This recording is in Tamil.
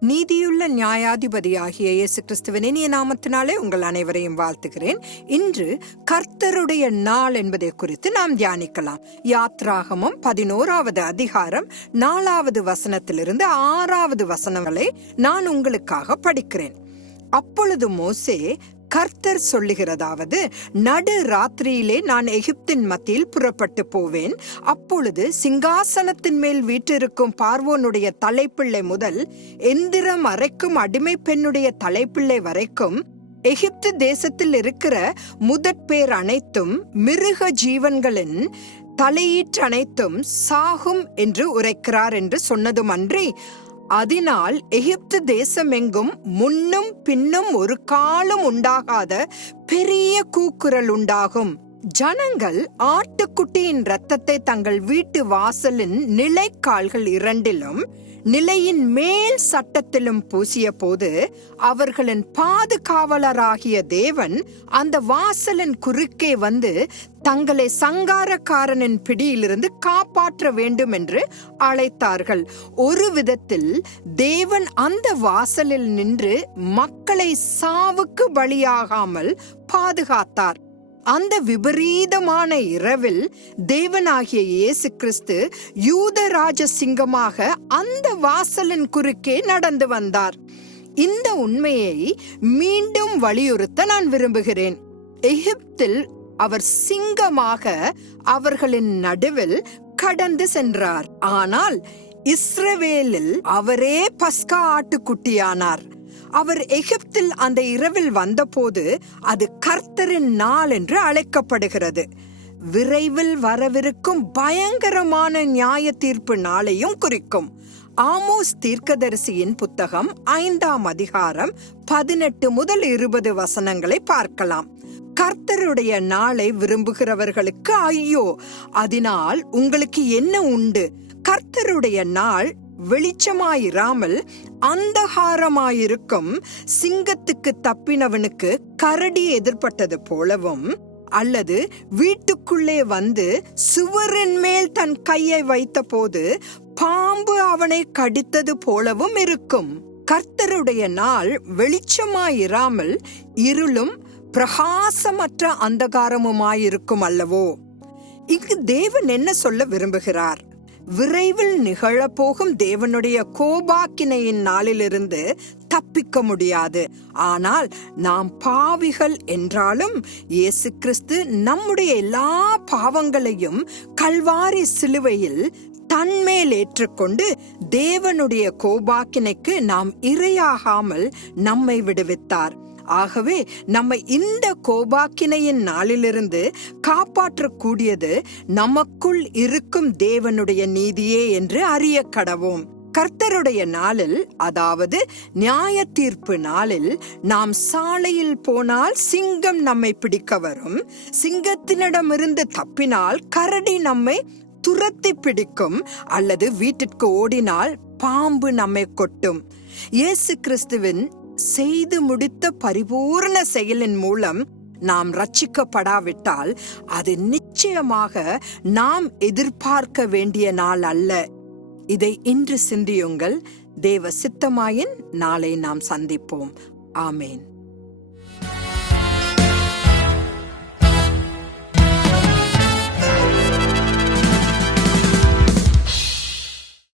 நீதியுள்ள நியாயாதிபதியாகிய இயேசு கிறிஸ்துவின் இனிய நாமத்தினாலே உங்கள் அனைவரையும் வாழ்த்துகிறேன். இன்று கர்த்தருடைய நாள் என்பதை குறித்து நாம் தியானிக்கலாம். யாத்ராகமும் பதினோராவது அதிகாரம் நாலாவது வசனத்திலிருந்து ஆறாவது வசனங்களை நான் உங்களுக்காக படிக்கிறேன். அப்பொழுது மோசே கர்த்தர் சொல்லுகிறதாவது நடு ராத்திரியிலே நான் எகிப்தின் மத்தியில் புறப்பட்டு போவேன். அப்பொழுது சிங்காசனத்தின் மேல் வீற்றிருக்கும் பார்வோனுடைய தலைப்பிள்ளை முதல் எந்திரம் அரைக்கும் அடிமை பெண்ணுடைய தலைப்பிள்ளை வரைக்கும் எகிப்து தேசத்தில் இருக்கிற முதற்பேர் அனைத்தும் மிருக ஜீவன்களின் தலையீற்று அனைத்தும் சாகும் என்று உரைக்கிறார் என்று சொன்னதுமன்றி அதனால் எகிப்து தேசமெங்கும் முன்னும் பின்னும் ஒரு காலம் உண்டாகாத பெரிய கூக்குரல் உண்டாகும். ஜனங்கள் ஆட்டுக்குட்டியின் இரத்தத்தை தங்கள் வீட்டு வாசலின் நிலைக்கால்கள் இரண்டிலும் நிலையின் மேல் சட்டத்திலும் பூசிய போது அவர்களின் பாதுகாவலராகிய தேவன் அந்த வாசலின் குறுக்கே வந்து தங்களை சங்காரக்காரனின் பிடியிலிருந்து காப்பாற்ற வேண்டும் என்று அழைத்தார்கள். ஒரு விதத்தில் தேவன் அந்த வாசலில் நின்று மக்களை சாவுக்கு பலியாகாமல் பாதுகாத்தார். அந்த விபரீதமான இரவில் தேவனாகிய இயேசு கிறிஸ்து யூதராஜ சிங்கமாக அந்த வாசலின் குறுக்கே நடந்து வந்தார். இந்த உண்மையை மீண்டும் வலியுறுத்த நான் விரும்புகிறேன். எகிப்தில் அவர் சிங்கமாக அவர்களின் நடுவில் கடந்து சென்றார். ஆனால் இஸ்ரவேலில் அவரே பஸ்கா ஆட்டுக்குட்டியானார். அவர் எகிப்தில் அந்த இரவில் வந்தபோது அது கர்த்தரின் நாள் என்று அழைக்கப்படுகிறது. விரைவில் வரவிருக்கும் பயங்கரமான நியாய தீர்ப்பு நாளையும் குறிக்கும். ஆமோஸ் தீர்க்கதரிசியின் புத்தகம் ஐந்தாம் அதிகாரம் பதினெட்டு முதல் இருபது வசனங்களை பார்க்கலாம். கர்த்தருடைய நாளை விரும்புகிறவர்களுக்கு ஐயோ அதனால் உங்களுக்கு என்ன உண்டு? கர்த்தருடைய நாள் வெளிச்சமாயிராமல் அந்தகாரமாயிருக்கும். சிங்கத்துக்கு தப்பினவனுக்கு கரடி எதிர்பட்டது போலவும் அல்லது வீட்டுக்குள்ளே வந்து சுவரின் மேல் தன் கையை வைத்த போது பாம்பு அவனை கடித்தது போலவும் இருக்கும். கர்த்தருடைய நாள் வெளிச்சமாயிராமல் இருளும் பிரகாசமற்ற அந்தகாரமுமாயிருக்கும் அல்லவோ இங்கு தேவன் என்ன சொல்ல விரும்புகிறார்? விரைவில் நிகழப்போகும் தேவனுடைய கோபாக்கினையின் நாளிலிருந்து தப்பிக்க முடியாது. ஆனால் நாம் பாவிகள் என்றாலும் இயேசு கிறிஸ்து நம்முடைய எல்லா பாவங்களையும் கல்வாரி சிலுவையில் தன்மேல் ஏற்றுக்கொண்டு தேவனுடைய கோபாக்கினைக்கு நாம் இரையாகாமல் நம்மை விடுவித்தார். ஆகவே நம்மை இந்த கோபாக்கினையின் நாளிலிருந்து காப்பாற்றக்கூடியது நமக்குள் இருக்கும் தேவனுடைய நீதியே என்று அறிய கடவோம் கர்த்தருடைய நாளில் அதாவது நியாய தீர்ப்பு நாளில் நாம் சாலையில் போனால் சிங்கம் நம்மை பிடிக்க வரும். சிங்கத்தினிடமிருந்து தப்பினால் கரடி நம்மை துரத்தி பிடிக்கும் அல்லது வீட்டிற்கு ஓடினால் பாம்பு நம்மை கொட்டும். இயேசு கிறிஸ்துவின் செய்து முடித்த பரிபூர்ண செயலின் மூலம் நாம் ரட்சிக்கப்படாவிட்டால் அது நிச்சயமாக நாம் எதிர்பார்க்க வேண்டிய நாள் அல்ல. இதை இன்று சிந்தியுங்கள். தேவ சித்தமாயின் நாளை நாம் சந்திப்போம். ஆமேன்.